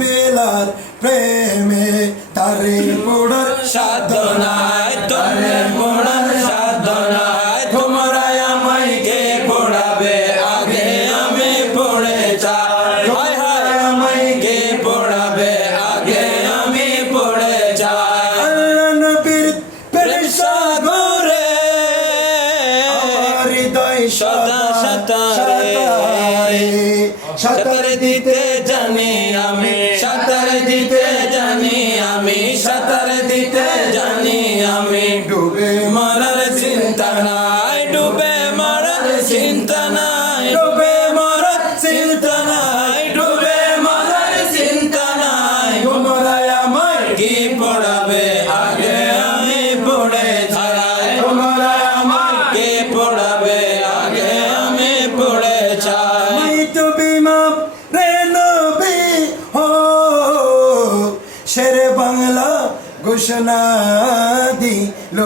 বেলার প্রেমে তারে পোড়ার সাধনায় তারে পোড়ার সাধনায় তোমরা আমায় কে পোড়াবে আগে আমি পড়ে যাই হায় হায় আমায় কে পোড়াবে আগে আমি পড়ে যাই আল্লাহ নবীর প্রেম সাগরে আমার হৃদয় সদা সাঁতার দিতে জানি আমি সাঁতার দিতে জানি আমি সাঁতার দিতে জানি আমি ডুবে মরার চিন্তা নাই ডুবে মরার চিন্তা নাই ডুবে মরার চিন্তা নাই ডুবে মরার চিন্তা নাই তোমরা আমায় কি পড়াবে আগে আমি পড়ে যাই তোমরা আমায় কি পড়াবে আগে আমি পড়ে যাই তুমি মাপ রে নবী হো শেরে বাংলা ঘোষণা দিল।